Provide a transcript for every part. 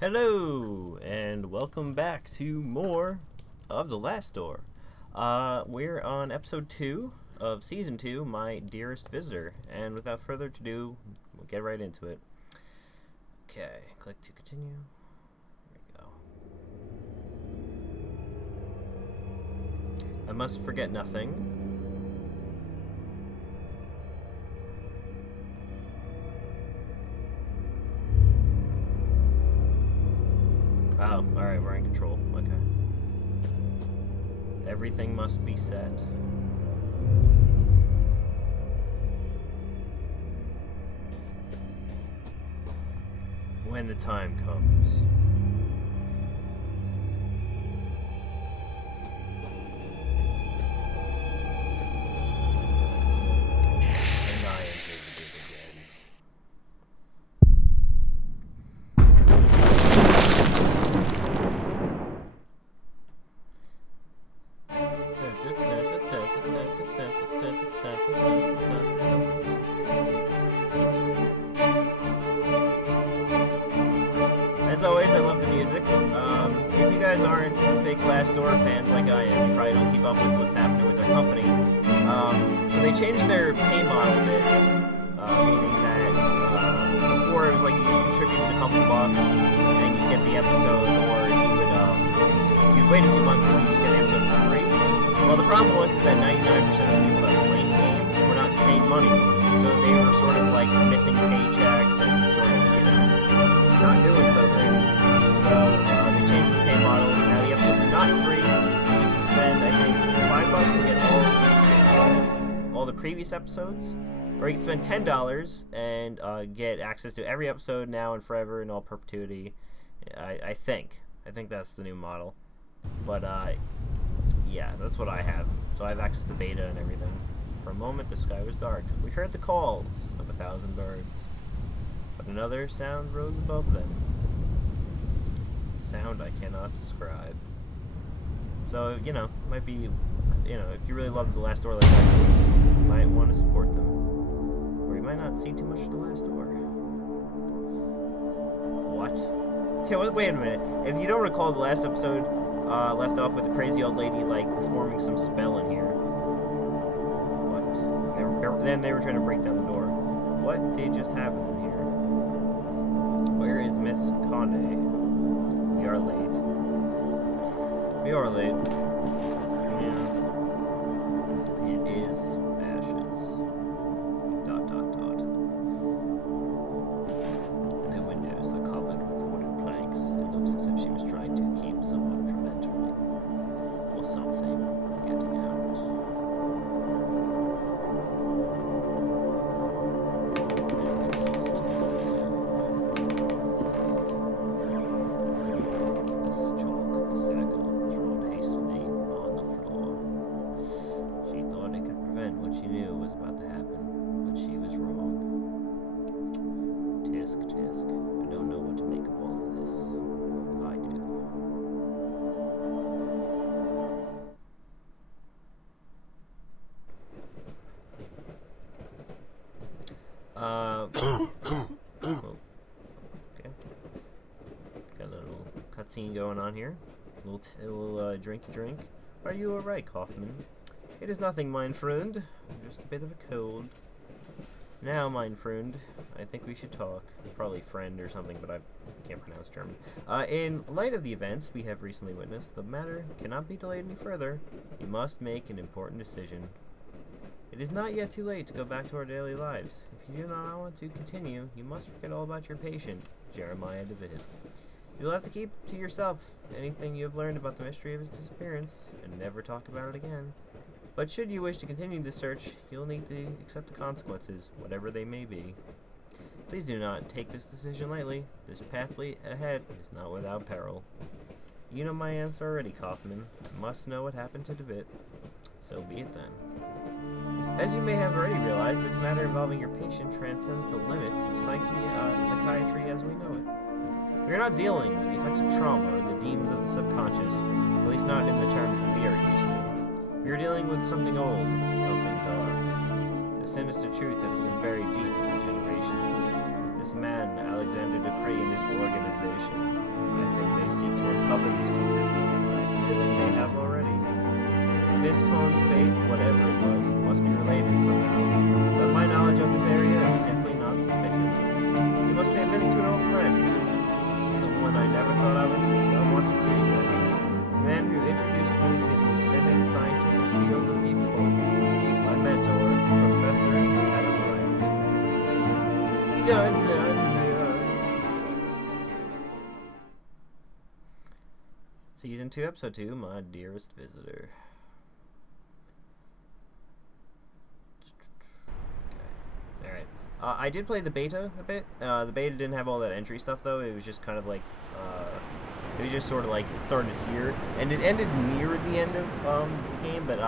Hello, and welcome back to more of The Last Door. We're on episode 2 of season 2, My Dearest Visitor, and without further ado, we'll get right into it. Okay, click to continue. There we go. I must forget nothing. Oh, alright, we're in control. Okay. Everything must be set. When the time comes. And I am visited again. As always, I love the music. If you guys aren't big Last Door fans like I am, you probably don't keep up with what's happening with their company. So they changed their pay model a bit, meaning that before it was like you contributed a couple bucks and you get the episode, or you'd wait a few months and you just get the episode for free. Well, the problem was that 99% of the people that were playing the game were not paying money, so they were sort of like missing paychecks and sort of, not doing so great. So they changed the pay model. Now the episodes are not free. You can spend, I think, $5 and get all the previous episodes, or you can spend $10 and get access to every episode now and forever in all perpetuity. I think that's the new model. But yeah, that's what I have. So I have access to beta and everything. For a moment, the sky was dark. We heard the calls of 1,000 birds. But another sound rose above them. A sound I cannot describe. So, might be, if you really love The Last Door like that, you might want to support them. Or you might not see too much of The Last Door. What? Okay, wait a minute. If you don't recall, the last episode left off with a crazy old lady, performing some spell in here. What? Then they were trying to break down the door. What did just happen in here? Where is Miss Conde? We are late. We are late. Yes. It is ashes. ... The windows are covered with wooden planks. It looks as if she was trying to keep someone from entering. Or something getting out. Okay. Got a little cutscene going on here. A little drinky drink. Are you alright, Kaufman? It is nothing, mein Freund. Just a bit of a cold. Now, mein Freund, I think we should talk. Probably friend or something, but I can't pronounce German. In light of the events we have recently witnessed, the matter cannot be delayed any further. You must make an important decision. It is not yet too late to go back to our daily lives. If you do not want to continue, you must forget all about your patient, Jeremiah DeVitt. You will have to keep to yourself anything you have learned about the mystery of his disappearance, and never talk about it again. But should you wish to continue this search, you'll need to accept the consequences, whatever they may be. Please do not take this decision lightly. This path ahead is not without peril. You know my answer already, Kaufman. I must know what happened to DeVitt. So be it then. As you may have already realized, this matter involving your patient transcends the limits of psychiatry as we know it. We are not dealing with the effects of trauma or the demons of the subconscious, at least not in the terms we are used to. We are dealing with something old, something dark, a sinister truth that has been buried deep for generations. This man, Alexander Dupree, and his organization, think they seek to uncover these secrets. I fear they may have already. Miss Collins' fate, whatever it was, must be related somehow. But my knowledge of this area is simply not sufficient. You must pay a visit to an old friend. Someone I never thought I would want to see again. The man who introduced me to the extended scientific field of the occult. My mentor, Professor Adam Wright. Dun dun dun. Season 2, Episode 2, My Dearest Visitor. Alright. I did play the beta a bit. The beta didn't have all that entry stuff, though. It was just kind of like, it was just sort of like, it started here, and it ended near the end of the game, but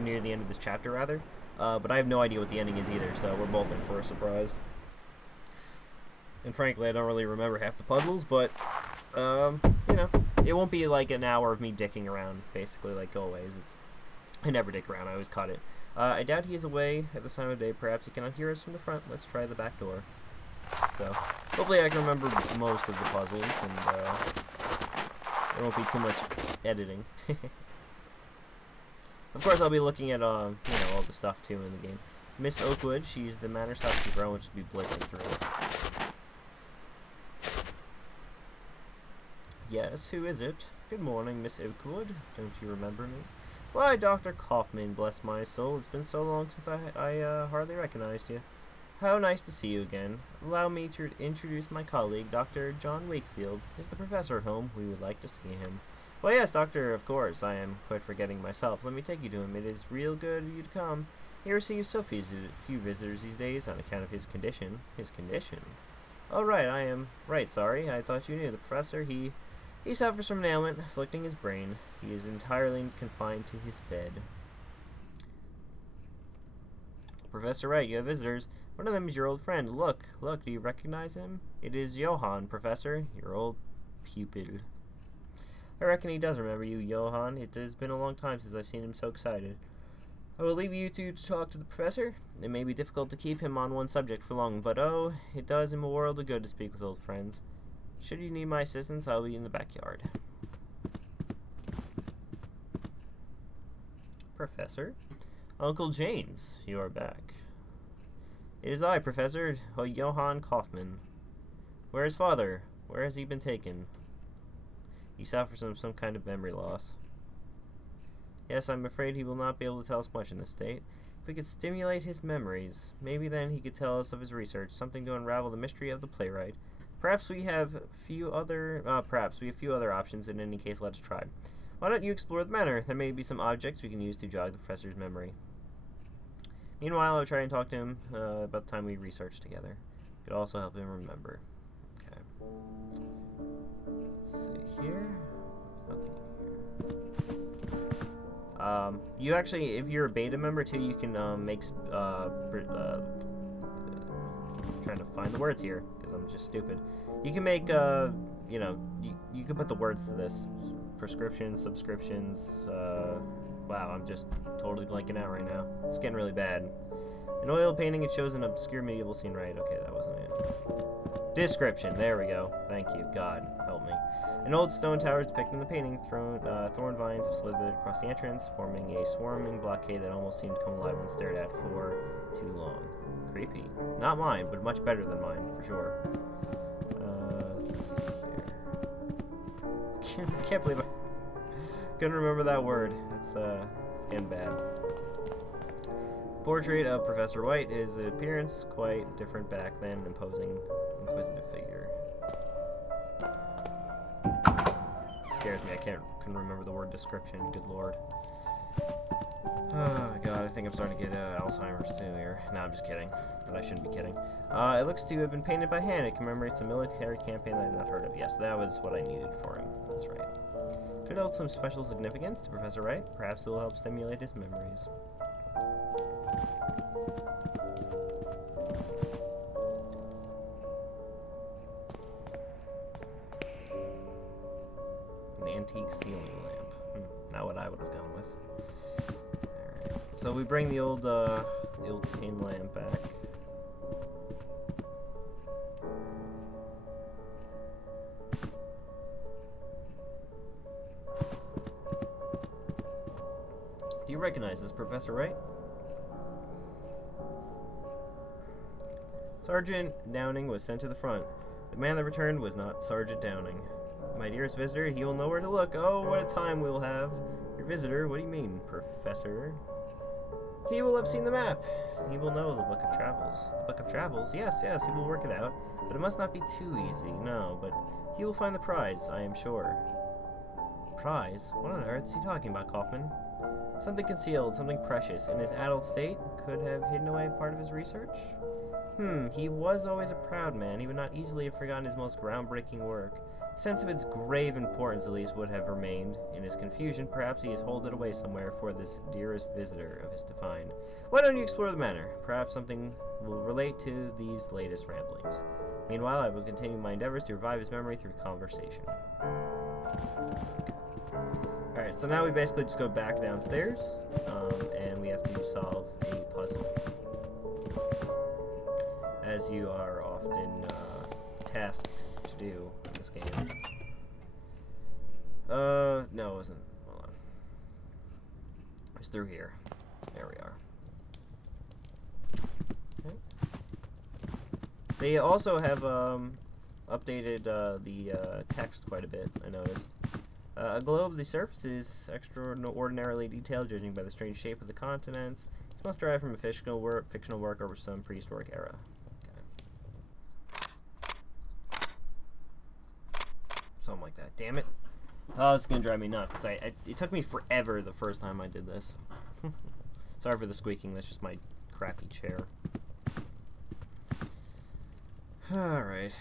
near the end of this chapter, rather. But I have no idea what the ending is either, so we're both in for a surprise. And frankly, I don't really remember half the puzzles, but, you know, it won't be like an hour of me dicking around, basically, like go-aways. I never dick around, I always caught it. I doubt he is away at this time of day. Perhaps he cannot hear us from the front. Let's try the back door. So, hopefully I can remember most of the puzzles, and there won't be too much editing. Of course, I'll be looking at, you know, all the stuff, too, in the game. Miss Oakwood, she's the Manor's housekeeper. I will just be blitzing through it. Yes, who is it? Good morning, Miss Oakwood. Don't you remember me? Why, Dr. Kaufman, bless my soul. It's been so long since I hardly recognized you. How nice to see you again. Allow me to introduce my colleague, Dr. John Wakefield. Is the professor at home? We would like to see him. Well, yes, Doctor, of course. I am quite forgetting myself. Let me take you to him. It is real good of you to come. He receives so few visitors these days on account of his condition. His condition? Oh, right, I am right, sorry. I thought you knew. The professor, he suffers from an ailment afflicting his brain. He is entirely confined to his bed. Professor Wright, you have visitors. One of them is your old friend. Look, do you recognize him? It is Johann, Professor, your old pupil. I reckon he does remember you, Johann. It has been a long time since I've seen him so excited. I will leave you two to talk to the professor. It may be difficult to keep him on one subject for long, but oh, it does him a world of good to speak with old friends. Should you need my assistance, I'll be in the backyard. Professor? Uncle James, you are back. It is I, Professor Johann Kaufman. Where is father? Where has he been taken? He suffers from some kind of memory loss. Yes, I'm afraid he will not be able to tell us much in this state. If we could stimulate his memories, maybe then he could tell us of his research, something to unravel the mystery of the playwright. Perhaps we have a few other options. In any case, let us try. Why don't you explore the manor? There may be some objects we can use to jog the professor's memory. Meanwhile, I'll try and talk to him about the time we researched together. Could also help him remember. Okay. Let's see here. There's nothing in here. You actually, if you're a beta member too, you can make trying to find the words here because I'm just stupid. You can make you know, you can put the words to this. Prescriptions, subscriptions, wow, I'm just totally blanking out right now. It's getting really bad. An oil painting, it shows an obscure medieval scene, right? Okay, that wasn't it. Description, there we go. Thank you, God, help me. An old stone tower is depicted in the painting. Thorn vines have slithered across the entrance, forming a swarming blockade that almost seemed to come alive when stared at for too long. Creepy. Not mine, but much better than mine, for sure. Let's see here. Can't believe I couldn't remember that word. It's getting bad. Portrait of Professor White. His appearance quite different back then. Imposing, inquisitive figure. Scares me. I couldn't remember the word description. Good lord. Oh god, I think I'm starting to get Alzheimer's too here. No, I'm just kidding. But I shouldn't be kidding. It looks to have been painted by hand. It commemorates a military campaign that I've not heard of. Yes, that was what I needed for him. That's right. Could hold some special significance to Professor Wright. Perhaps it will help stimulate his memories. An antique ceiling lamp. Not what I would have gone with. Alright. So we bring the old tin lamp back. Do you recognize this, Professor Wright? Sergeant Downing was sent to the front. The man that returned was not Sergeant Downing. My dearest visitor, he will know where to look. Oh, what a time we'll have. Your visitor? What do you mean, Professor? He will have seen the map. He will know the Book of Travels. The Book of Travels? Yes, he will work it out. But it must not be too easy, no. But he will find the prize, I am sure. Prize? What on earth is he talking about, Kaufman? Something concealed, something precious. In his adult state, could have hidden away part of his research? He was always a proud man. He would not easily have forgotten his most groundbreaking work. Sense of its grave importance, at least, would have remained. In his confusion, perhaps he has holed it away somewhere for this dearest visitor of his to find. Why don't you explore the matter? Perhaps something will relate to these latest ramblings. Meanwhile, I will continue my endeavors to revive his memory through conversation. Alright, so now we basically just go back downstairs, and we have to solve a puzzle. As you are often tasked to do in this game. No, it wasn't. Hold on. It's through here. There we are. Okay. They also have updated the text quite a bit, I noticed. A globe, the surface is extraordinarily detailed, judging by the strange shape of the continents. This must derive from a fictional work over some prehistoric era. Something like that. Damn it. Oh, it's gonna drive me nuts, because it took me forever the first time I did this. Sorry for the squeaking, that's just my crappy chair. Alright.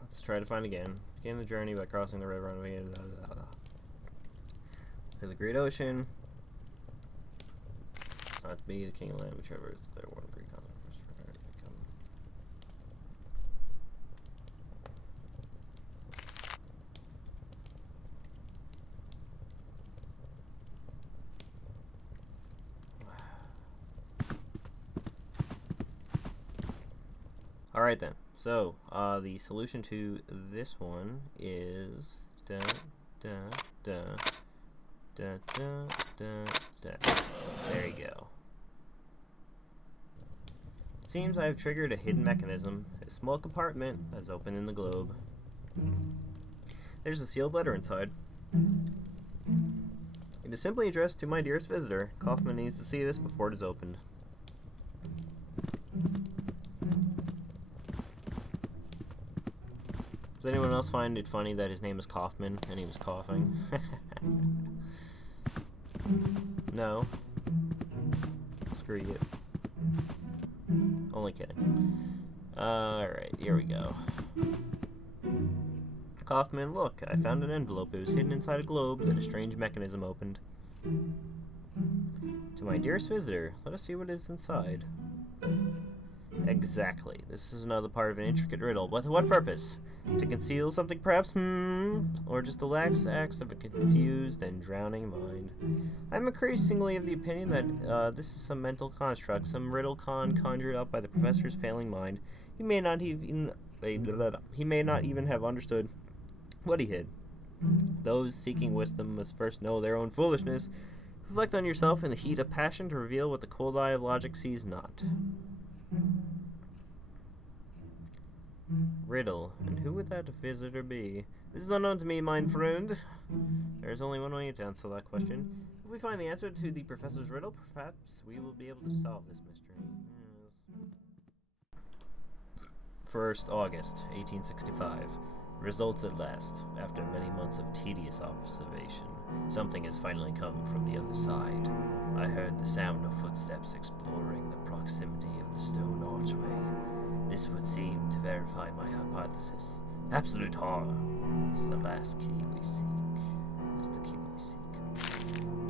Let's try to find again. Begin the journey by crossing the river on the way to the Great Ocean. Not to be the king of land, whichever is their one Greek conquest. Alright then, so the solution to this one is there you go. Seems I have triggered a hidden mechanism. A small compartment has opened in the globe. There's a sealed letter inside. It is simply addressed to my dearest visitor. Kaufman needs to see this before it is opened. Does anyone else find it funny that his name is Kaufman and he was coughing? No. Screw you. Only kidding. Alright, here we go. Kaufman, look, I found an envelope. It was hidden inside a globe that a strange mechanism opened. To my dearest visitor, let us see what is inside. Exactly. This is another part of an intricate riddle. But to what purpose? To conceal something, perhaps? Or just the lax acts of a confused and drowning mind? I'm increasingly of the opinion that this is some mental construct, some riddle conjured up by the professor's failing mind. He may not even have understood what he hid. Those seeking wisdom must first know their own foolishness. Reflect on yourself in the heat of passion to reveal what the cold eye of logic sees not. Riddle. And who would that visitor be? This is unknown to me, mein Freund. There is only one way to answer that question. If we find the answer to the professor's riddle, perhaps we will be able to solve this mystery. Yes. 1st August, 1865. Results at last. After many months of tedious observation, something has finally come from the other side. I heard the sound of footsteps exploring the proximity of the stone archway. This would seem to verify my hypothesis. Absolute horror is the last key we seek. Is the key that we seek.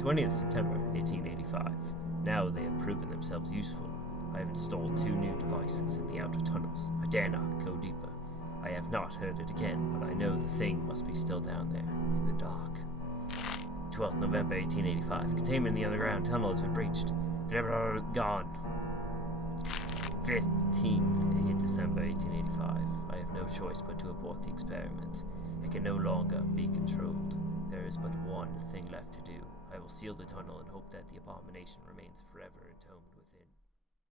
20th September, 1885. Now they have proven themselves useful. I have installed 2 new devices in the outer tunnels. I dare not go deeper. I have not heard it again, but I know the thing must be still down there, in the dark. 12th November, 1885. Containment in the underground tunnel has been breached. Gone. 15th December, 1885. I have no choice but to abort the experiment. It can no longer be controlled. There is but one thing left to do. I will seal the tunnel and hope that the abomination remains forever entombed within.